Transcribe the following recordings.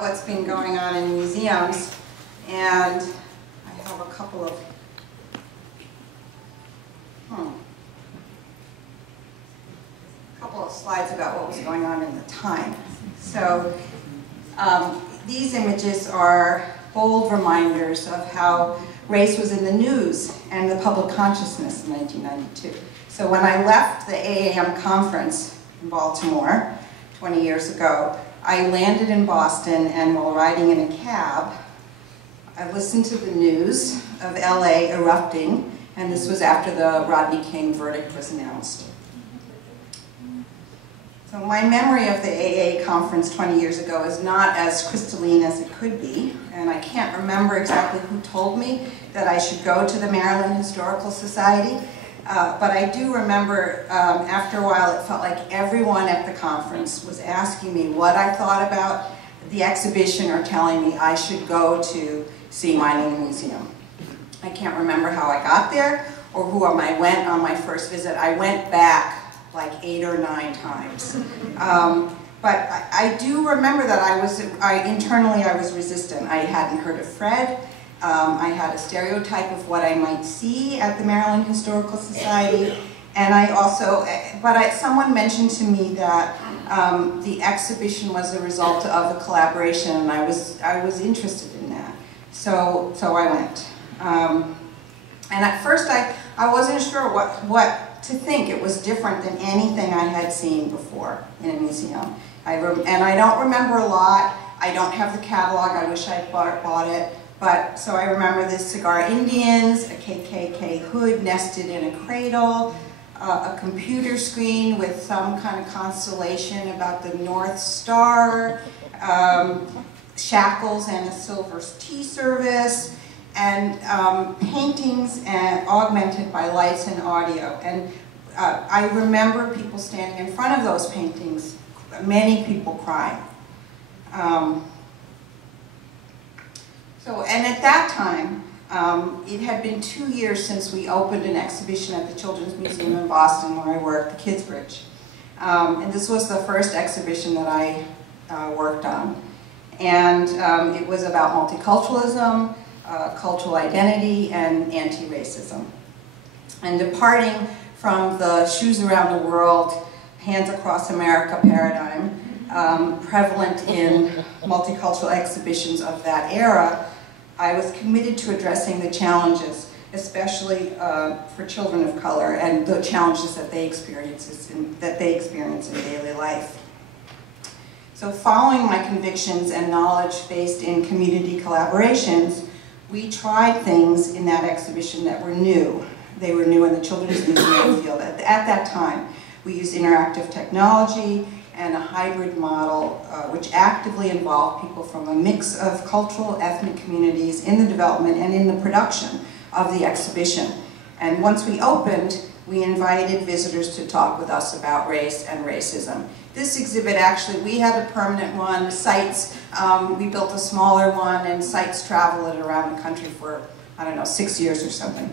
about what's been going on in museums, and I have a couple of slides about what was going on in the time. So these images are bold reminders of how race was in the news and the public consciousness in 1992. So when I left the AAM conference in Baltimore 20 years ago, I landed in Boston, and while riding in a cab, I listened to the news of LA erupting, and this was after the Rodney King verdict was announced. So my memory of the AA conference 20 years ago is not as crystalline as it could be, and I can't remember exactly who told me that I should go to the Maryland Historical Society, but I do remember after a while it felt like everyone at the conference was asking me what I thought about the exhibition or telling me I should go to see Mining Museum. I can't remember how I got there or who I went on my first visit. I went back like 8 or 9 times. But I do remember that internally I was resistant. I hadn't heard of Fred. I had a stereotype of what I might see at the Maryland Historical Society. And I also, someone mentioned to me that the exhibition was a result of a collaboration, and I was interested in that. So I went. And at first I wasn't sure what to think. It was different than anything I had seen before in a museum. And I don't remember a lot. I don't have the catalog. I wish I'd bought it. But so I remember the cigar Indians, a KKK hood nested in a cradle, a computer screen with some kind of constellation about the North Star, shackles and a silver tea service, and paintings augmented by lights and audio. And I remember people standing in front of those paintings, many people crying. And at that time, it had been 2 years since we opened an exhibition at the Children's Museum in Boston where I worked, the Kids Bridge. And this was the first exhibition that I worked on. And it was about multiculturalism, cultural identity, and anti-racism. And departing from the shoes around the world, hands across America paradigm, prevalent in multicultural exhibitions of that era, I was committed to addressing the challenges, especially for children of color, and the challenges that they experience in daily life. So following my convictions and knowledge based in community collaborations, we tried things in that exhibition that were new. They were new in the Children's Museum field. At that time, we used interactive technology and a hybrid model which actively involved people from a mix of cultural, ethnic communities in the development and in the production of the exhibition. And once we opened, we invited visitors to talk with us about race and racism. This exhibit actually, we had a permanent one. Sites, we built a smaller one, and sites travel it around the country for, I don't know, 6 years or something.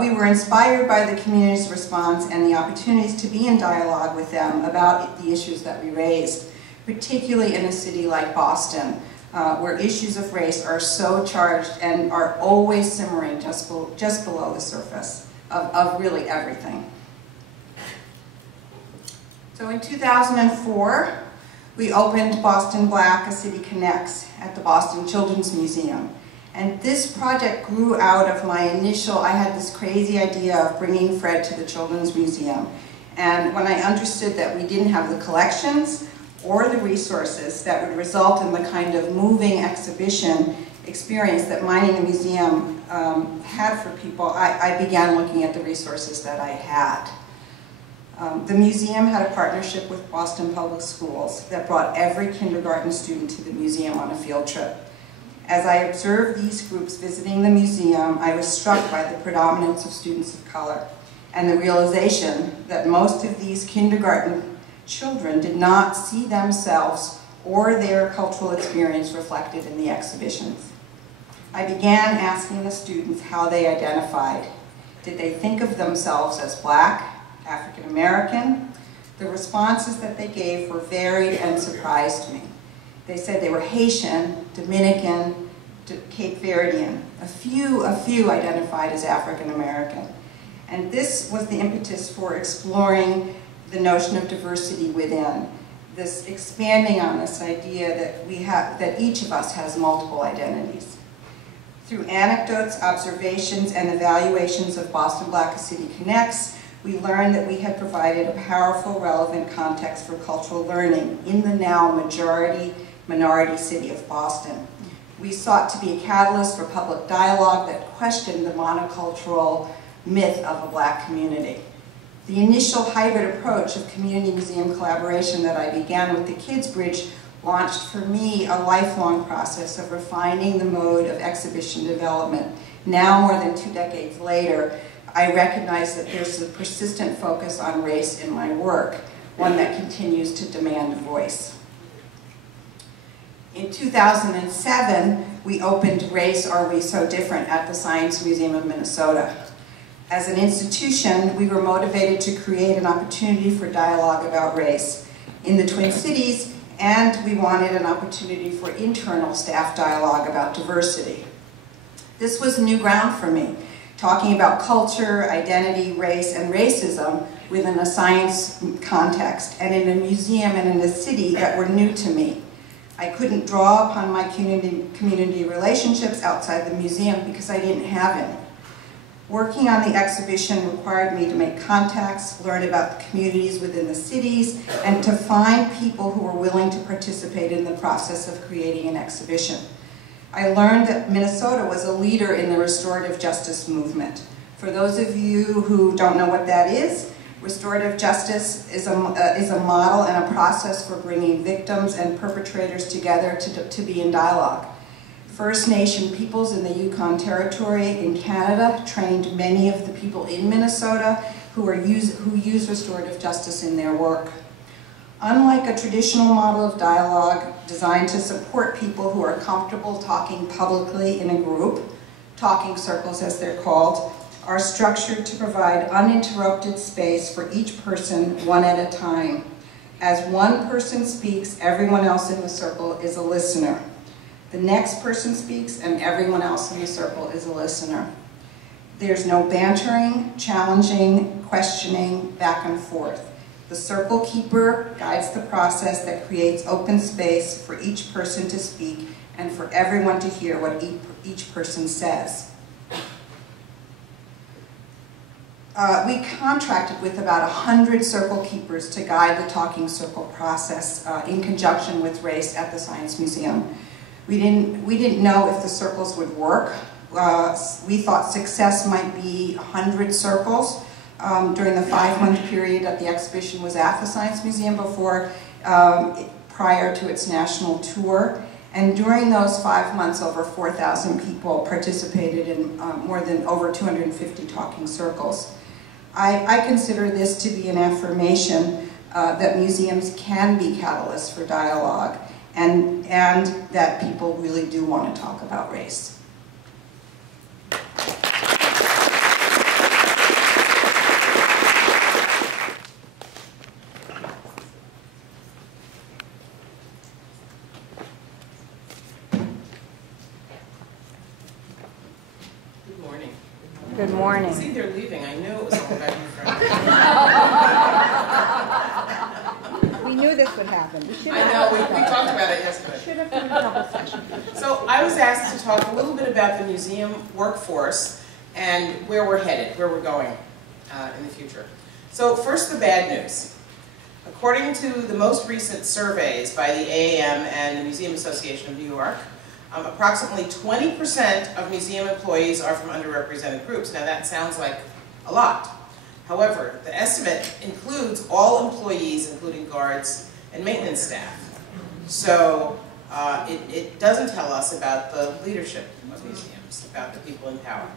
We were inspired by the community's response and the opportunities to be in dialogue with them about the issues that we raised, particularly in a city like Boston, where issues of race are so charged and are always simmering just below the surface of really everything. So in 2004, we opened Boston Black, A City Connects at the Boston Children's Museum. And this project grew out of my I had this crazy idea of bringing Fred to the Children's Museum. And when I understood that we didn't have the collections or the resources that would result in the kind of moving exhibition experience that Mining the Museum had for people, I began looking at the resources that I had. The museum had a partnership with Boston Public Schools that brought every kindergarten student to the museum on a field trip. As I observed these groups visiting the museum, I was struck by the predominance of students of color and the realization that most of these kindergarten children did not see themselves or their cultural experience reflected in the exhibitions. I began asking the students how they identified. Did they think of themselves as Black, African American? The responses that they gave were varied and surprised me. They said they were Haitian, Dominican, Cape Verdean. A few identified as African American. And this was the impetus for exploring the notion of diversity within, this expanding on this idea that each of us has multiple identities. Through anecdotes, observations, and evaluations of Boston Black City Connects, we learned that we had provided a powerful, relevant context for cultural learning in the now minority city of Boston. We sought to be a catalyst for public dialogue that questioned the monocultural myth of a Black community. The initial hybrid approach of community museum collaboration that I began with the Kids Bridge launched for me a lifelong process of refining the mode of exhibition development. Now, more than 2 decades later, I recognize that there's a persistent focus on race in my work, one that continues to demand voice. In 2007, we opened Race, Are We So Different at the Science Museum of Minnesota. As an institution, we were motivated to create an opportunity for dialogue about race in the Twin Cities, and we wanted an opportunity for internal staff dialogue about diversity. This was new ground for me, talking about culture, identity, race, and racism within a science context and in a museum and in a city that were new to me. I couldn't draw upon my community relationships outside the museum because I didn't have any. Working on the exhibition required me to make contacts, learn about the communities within the cities, and to find people who were willing to participate in the process of creating an exhibition. I learned that Minnesota was a leader in the restorative justice movement. For those of you who don't know what that is, restorative justice is a model and a process for bringing victims and perpetrators together to be in dialogue. First Nation peoples in the Yukon Territory in Canada trained many of the people in Minnesota who use restorative justice in their work. Unlike a traditional model of dialogue designed to support people who are comfortable talking publicly in a group, talking circles as they're called, are structured to provide uninterrupted space for each person one at a time. As one person speaks, everyone else in the circle is a listener. The next person speaks and everyone else in the circle is a listener. There's no bantering, challenging, questioning, back and forth. The circle keeper guides the process that creates open space for each person to speak and for everyone to hear what each person says. We contracted with about 100 circle keepers to guide the talking circle process in conjunction with race at the Science Museum. We didn't know if the circles would work. We thought success might be 100 circles during the 5-month period that the exhibition was at the Science Museum prior to its national tour. And during those 5 months, over 4,000 people participated in over 250 talking circles. I consider this to be an affirmation that museums can be catalysts for dialogue and that people really do want to talk about race. Good morning. See, they're leaving. I knew it was all about you, friend. We knew this would happen. I know, we talked about it yesterday. Should have done a double session. So I was asked to talk a little bit about the museum workforce and where we're headed, where we're going in the future. So first, the bad news. According to the most recent surveys by the AAM and the Museum Association of New York, approximately 20% of museum employees are from underrepresented groups. Now that sounds like a lot. However, the estimate includes all employees, including guards and maintenance staff. So it doesn't tell us about the leadership of museums, about the people in power.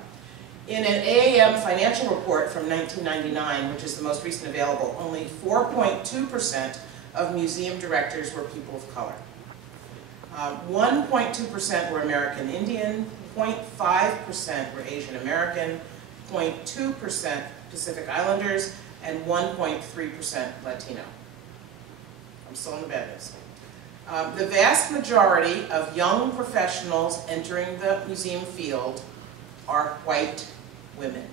In an AAM financial report from 1999, which is the most recent available, only 4.2% of museum directors were people of color. 1.2% were American Indian, 0.5% were Asian American, 0.2% Pacific Islanders, and 1.3% Latino. I'm still in the bad news. The vast majority of young professionals entering the museum field are white women,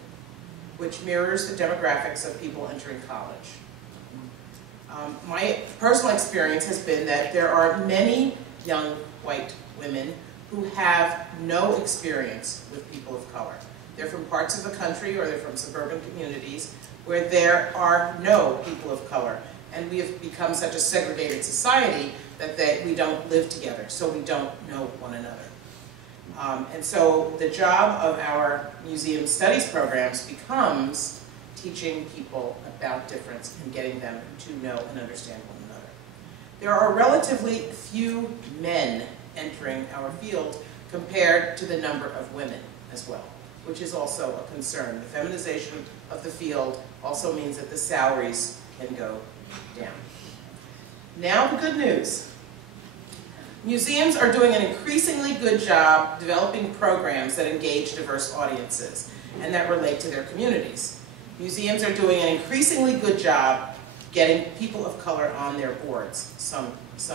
which mirrors the demographics of people entering college. My personal experience has been that there are many young white women who have no experience with people of color. They're from parts of the country or they're from suburban communities where there are no people of color. And we have become such a segregated society that we don't live together, so we don't know one another. And so the job of our museum studies programs becomes teaching people about difference and getting them to know and understand one another. There are relatively few men entering our field compared to the number of women as well, which is also a concern. The feminization of the field also means that the salaries can go down. Now the good news. Museums are doing an increasingly good job developing programs that engage diverse audiences and that relate to their communities. Museums are doing an increasingly good job getting people of color on their boards, some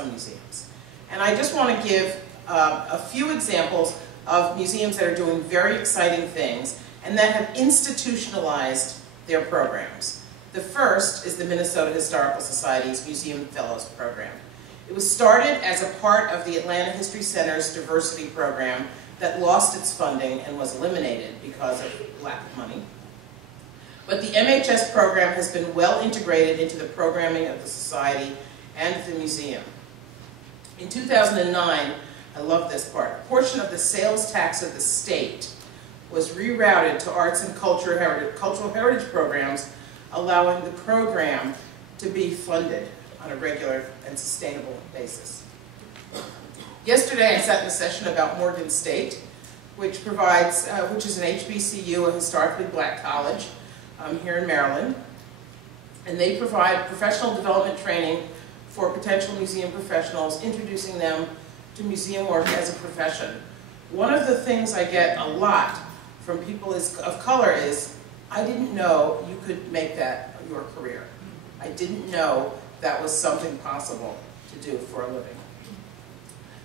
museums. And I just want to give a few examples of museums that are doing very exciting things and that have institutionalized their programs. The first is the Minnesota Historical Society's Museum Fellows Program. It was started as a part of the Atlanta History Center's diversity program that lost its funding and was eliminated because of lack of money. But the MHS program has been well integrated into the programming of the society and the museum. In 2009, I love this part, a portion of the sales tax of the state was rerouted to arts and cultural heritage programs, allowing the program to be funded on a regular and sustainable basis. Yesterday I sat in a session about Morgan State, which is an HBCU, a historically black college here in Maryland. And they provide professional development training for potential museum professionals, introducing them to museum work as a profession. One of the things I get a lot from people of color is, I didn't know you could make that your career. I didn't know that was something possible to do for a living.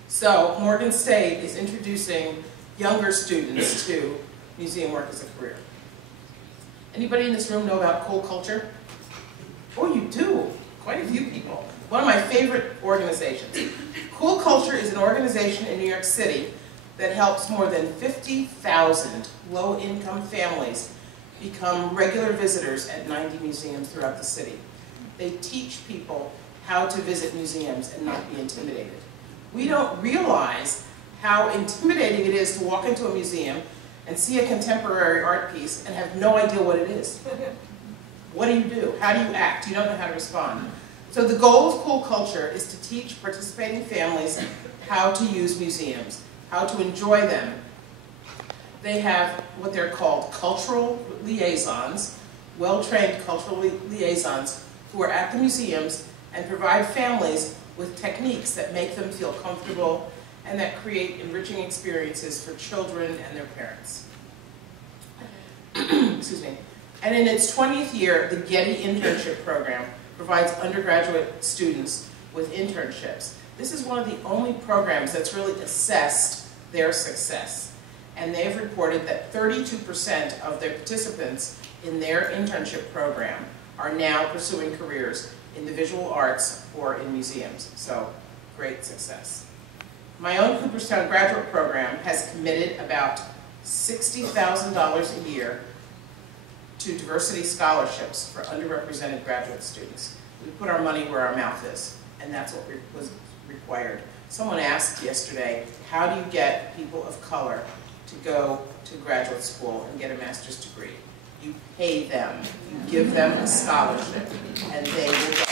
So Morgan State is introducing younger students to museum work as a career. Anybody in this room know about Cool Culture? Oh, you do. Quite a few people. One of my favorite organizations. Cool Culture is an organization in New York City that helps more than 50,000 low-income families become regular visitors at 90 museums throughout the city. They teach people how to visit museums and not be intimidated. We don't realize how intimidating it is to walk into a museum and see a contemporary art piece and have no idea what it is. What do you do? How do you act? You don't know how to respond. So the goal of Cool Culture is to teach participating families how to use museums, how to enjoy them. They have what they're called cultural liaisons, well-trained cultural liaisons who are at the museums and provide families with techniques that make them feel comfortable and that create enriching experiences for children and their parents. Excuse me. And in its 20th year, the Getty Internship Program provides undergraduate students with internships. This is one of the only programs that's really assessed their success. And they've reported that 32% of their participants in their internship program are now pursuing careers in the visual arts or in museums. So, great success. My own Cooperstown graduate program has committed about $60,000 a year to diversity scholarships for underrepresented graduate students. We put our money where our mouth is, and that's what was required. Someone asked yesterday, how do you get people of color to go to graduate school and get a master's degree? You pay them, you give them a scholarship, and they will go.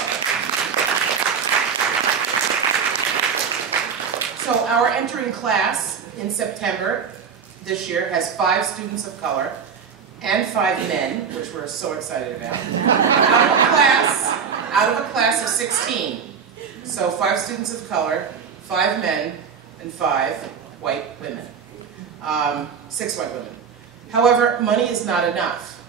So our entering class in September this year has 5 students of color and 5 men, which we're so excited about, out of a class of 16. So 5 students of color, 5 men, and 5 white women. 6 white women. However, money is not enough.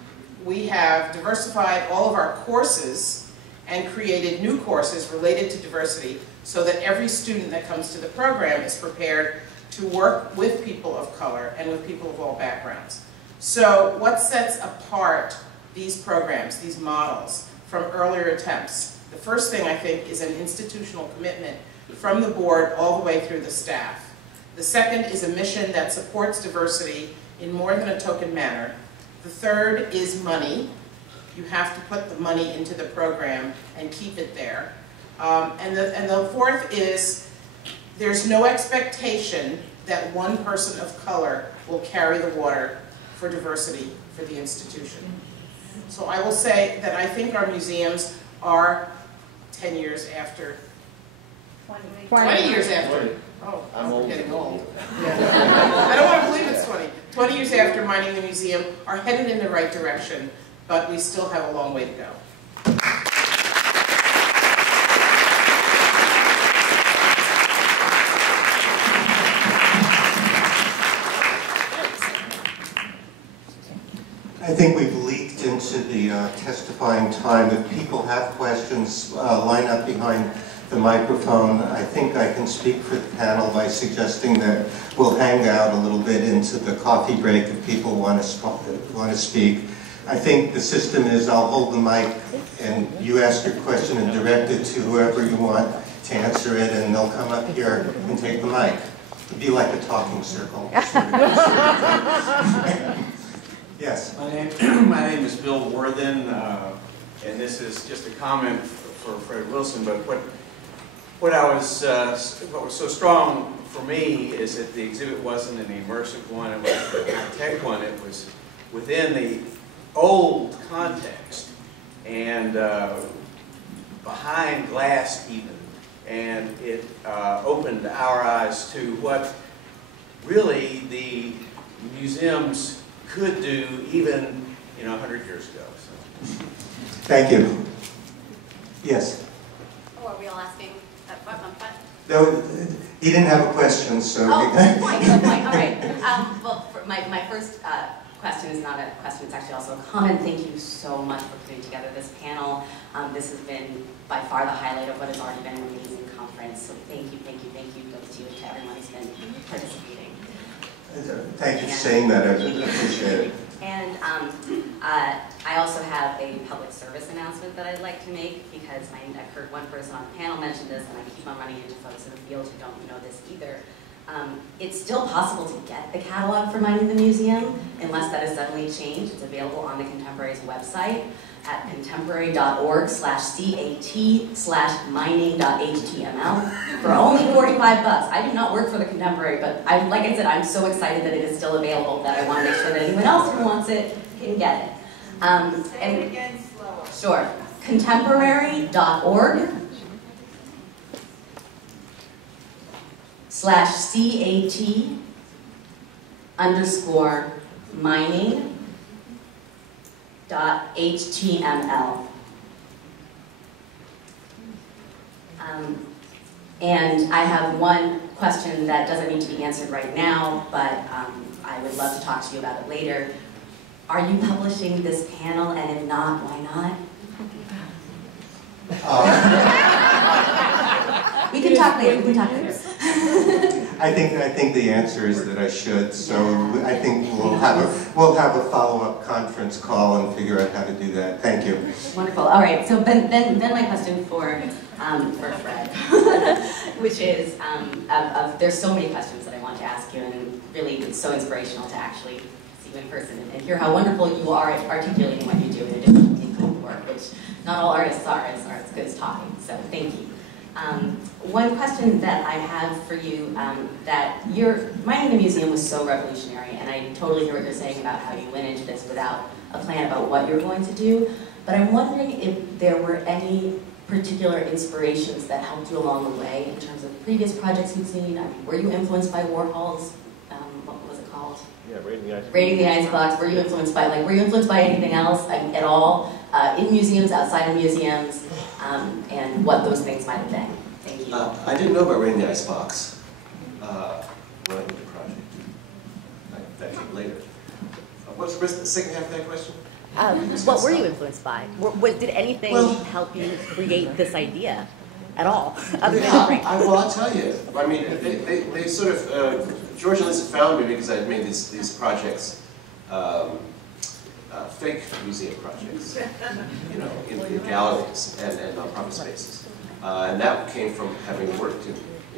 We have diversified all of our courses and created new courses related to diversity so that every student that comes to the program is prepared to work with people of color and with people of all backgrounds. So what sets apart these programs, these models, from earlier attempts? The first thing, I think, is an institutional commitment from the board all the way through the staff. The second is a mission that supports diversity in more than a token manner. The third is money. You have to put the money into the program and keep it there. And the fourth is there's no expectation that one person of color will carry the water for diversity for the institution. So I will say that I think our museums are 10 years after, 20 years after. Oh, I'm getting old. I don't want to believe it's 20. 20 years after Mining the Museum are headed in the right direction, but we still have a long way to go. I think we've leaked into the testifying time. If people have questions, line up behind the microphone. I think I can speak for the panel by suggesting that we'll hang out a little bit into the coffee break if people want to speak. I think the system is I'll hold the mic and you ask your question and direct it to whoever you want to answer it, and they'll come up here and take the mic. It'd be like a talking circle. Yes. My name is Bill Worthen, and this is just a comment for Fred Wilson. But what was so strong for me is that the exhibit wasn't an immersive one; it was a high-tech one. It was within the old context and behind glass even, and it opened our eyes to what really the museums could do even 100 years ago. So. Thank you. Yes. Oh, are we all asking that question? No, he didn't have a question, so. Oh, good point. All right. Well, my first question is not a question; it's actually also a comment. Thank you so much for putting together this panel. This has been by far the highlight of what has already been an amazing conference. So thank you, thank you, thank you, both to you and to everyone who's been participating. Thank you for saying that. I appreciate it. And I also have a public service announcement that I'd like to make, because I've heard one person on the panel mention this, and I keep on running into folks in the field who don't know this either. It's still possible to get the catalog for Mining the Museum, unless that has suddenly changed. It's available on the Contemporary's website at contemporary.org/cat/mining.html for only $45. I do not work for the Contemporary, but like I said, I'm so excited that it is still available that I want to make sure that anyone else who wants it can get it. Say it again slower. Sure. contemporary.org/cat-mining.html. And I have one question that doesn't need to be answered right now, but I would love to talk to you about it later. Are you publishing this panel, and if not, why not? We can talk later. We can talk later. I think the answer is that I should. So I think we'll have a follow-up conference call and figure out how to do that. Thank you. Wonderful. All right. So then my question for Fred, which is there's so many questions that I want to ask you, and really it's so inspirational to actually see you in person and hear how wonderful you are at articulating what you do in addition to taking work, which not all artists are as good as talking. So thank you. One question that I have for you, that Mining the Museum was so revolutionary, and I totally hear what you're saying about how you went into this without a plan about what you're going to do, but I'm wondering if there were any particular inspirations that helped you along the way in terms of previous projects you've seen. I mean, were you influenced by Warhol's, what was it called? Yeah, Raiding the Icebox. Raiding the Icebox. Were you influenced by anything else at all, in museums, outside of museums, and what those things might have been? Thank you. I didn't know about Raiding the Icebox when I did the project. That came later. What's the second half of that question? What were you influenced by? Did anything help you create this idea at all, other than the drink? Well, I'll tell you. I mean, they sort of, George and Lisa found me because I had made these projects, fake museum projects, you know, in galleries and nonprofit spaces. And that came from having worked in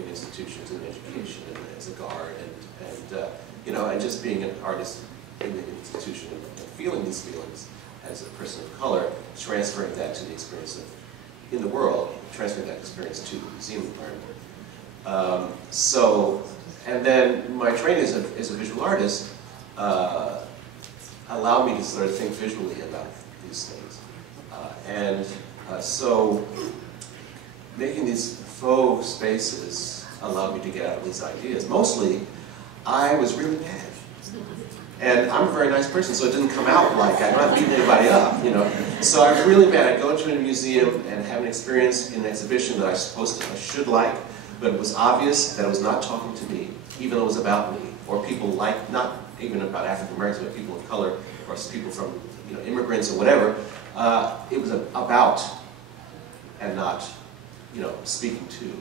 institutions in education and as a guard and you know, and just being an artist in the institution and feeling these feelings as a person of color, transferring that to the experience of, in the world, transferring that experience to the museum environment. And then my training as a visual artist allowed me to sort of think visually about these things. So making these faux spaces allowed me to get out of these ideas. Mostly, I was really mad. And I'm a very nice person, so it didn't come out like I'm not beating anybody up, you know. So I was really mad. I'd go into a museum and have an experience in an exhibition that I should like, but it was obvious that it was not talking to me, even though it was about me, or people like, not even about African Americans, but people of color, or people from, you know, immigrants or whatever. It was about and not, you know, speaking to,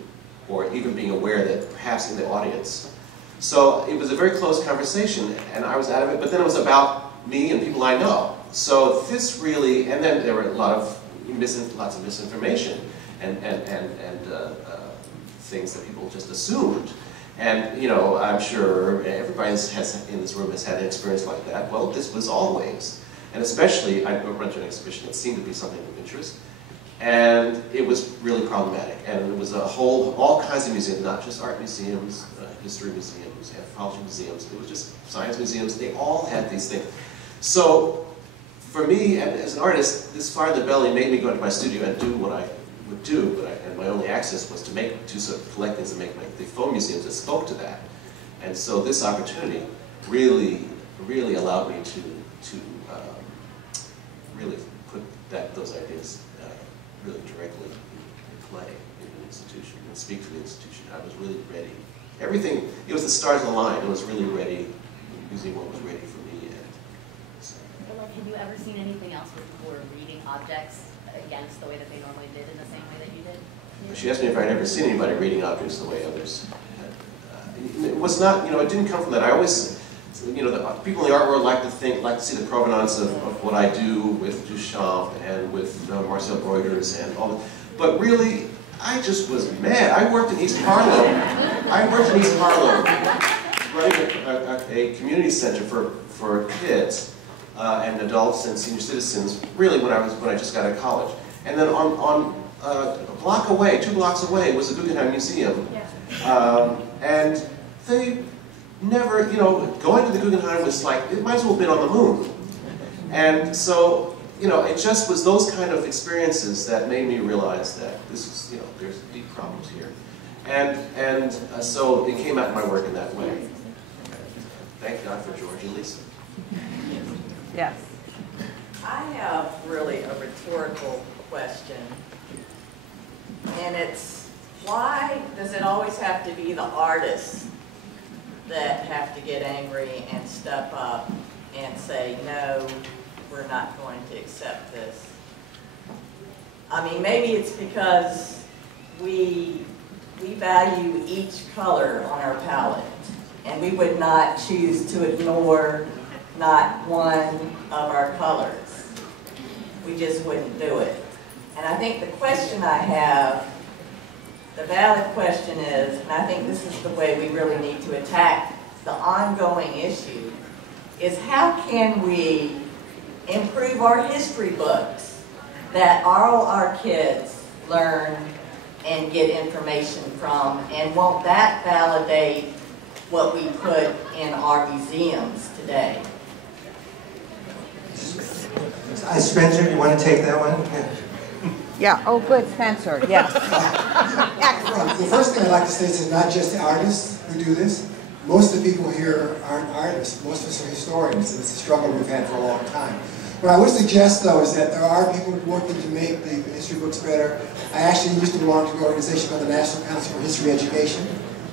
or even being aware that perhaps in the audience. So it was a very close conversation, and I was out of it, but then it was about me and people I know. So this really, and then there were lots of misinformation and things that people just assumed. And, you know, I'm sure everybody in this room has had an experience like that. Well, this was always, and especially I went to an exhibition that seemed to be something of interest, and it was really problematic. And it was all kinds of museums, not just art museums, history museums, anthropology museums, it was just science museums, they all had these things. So for me, and as an artist, this fire in the belly made me go into my studio and do what I would do, and my only access was to sort of collect things and make the faux museums that spoke to that. And so this opportunity really allowed me to really put those ideas really directly in play in an institution and speak to the institution. I was really ready. Everything, it was the stars aligned. It was really ready. The museum was ready for me. But like, have you ever seen anything else where people were reading objects against the way that they normally did in the same way that you did? She asked me if I'd ever seen anybody reading objects the way others had. It was not, you know, it didn't come from that. I always, you know, the people in the art world like to see the provenance of what I do with Duchamp and with Marcel Reuters and all that. But really, I just was mad. I worked in East Harlem. Running a community center for kids and adults and senior citizens. Really, when I just got out of college. And then on a block away, 2 blocks away, was the Guggenheim Museum, and they never, you know, going to the Guggenheim was like it might as well have been on the moon. And so, you know, it just was those kind of experiences that made me realize that this is, you know, there's deep problems here. And so it came out in my work in that way. Thank God for George and Lisa. Yes. I have really a rhetorical question, and it's, why does it always have to be the artists that have to get angry and step up and say, no, we're not going to accept this? I mean, maybe it's because we value each color on our palette, and we would not choose to ignore not one of our colors. We just wouldn't do it. And I think the question I have, the valid question is, and I think this is the way we really need to attack the ongoing issue, is how can we improve our history books that all our kids learn and get information from, and won't that validate what we put in our museums today? Spencer, you want to take that one? Yeah, oh good, Spencer, yes. Well, the first thing I'd like to say is it's not just the artists who do this. Most of the people here aren't artists. Most of us are historians, and it's a struggle we've had for a long time. What I would suggest, though, is that there are people working to make the history books better. I actually used to belong to an organization called the National Council for History Education,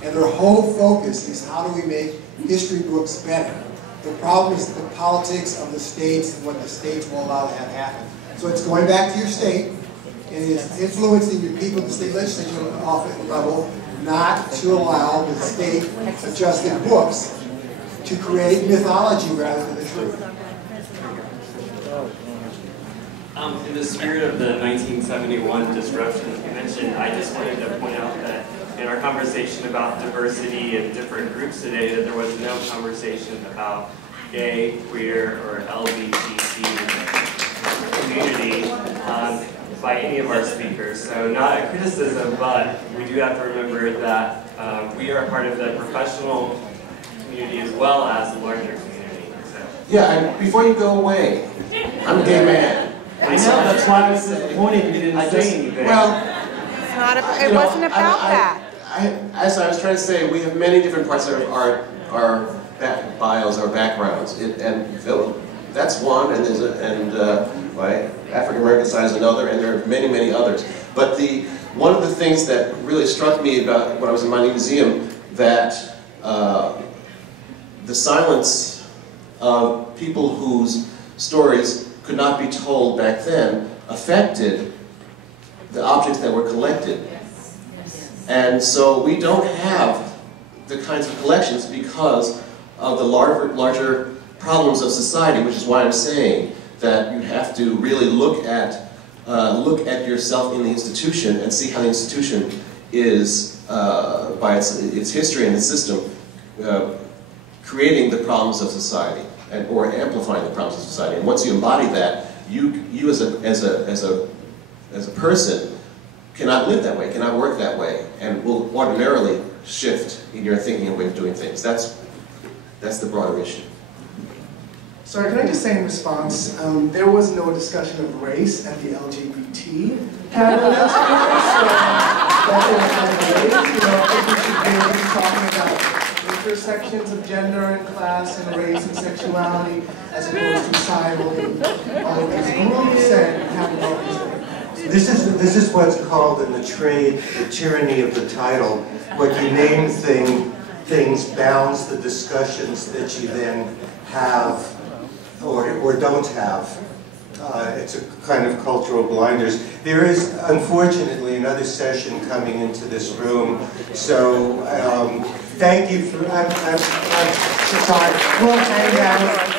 and their whole focus is how do we make history books better. The problem is the politics of the states and what the states will allow to have happen. So it's going back to your state, and it's influencing your people at the state legislature level not to allow the state adjusted books to create mythology rather than the truth. In the spirit of the 1971 disruption you mentioned, I just wanted to point out that in our conversation about diversity of different groups today, that there was no conversation about gay, queer, or LGBT community by any of our speakers. So not a criticism, but we do have to remember that we are part of the professional community as well as the larger community. So. Yeah, and before you go away, I'm a gay man. I know, that's why I was disappointed you didn't say anything. Well, It wasn't about that. As I was trying to say, we have many different parts of our bios, our backgrounds, and that's one, and my African American side is another, and there are many, many others. But one of the things that really struck me about when I was in my museum, that the silence of people whose stories could not be told back then affected the objects that were collected. And so we don't have the kinds of collections because of the larger problems of society, which is why I'm saying that you have to really look at yourself in the institution and see how the institution is, by its history and its system, creating the problems of society or amplifying the problems of society. And once you embody that, you as a person cannot live that way, cannot work that way, and will ordinarily shift in your thinking and way of doing things. That's the broader issue. Sorry, can I just say in response, there was no discussion of race at the LGBT panel yesterday, so that was talking about intersections of gender and class and race and sexuality as opposed to siloing all of these groups and having all these things. This is what's called in the trade the tyranny of the title. What you name things bounds the discussions that you then have or don't have. It's a kind of cultural blinders. There is, unfortunately, another session coming into this room, so thank you for, I'm sorry, we'll hang out.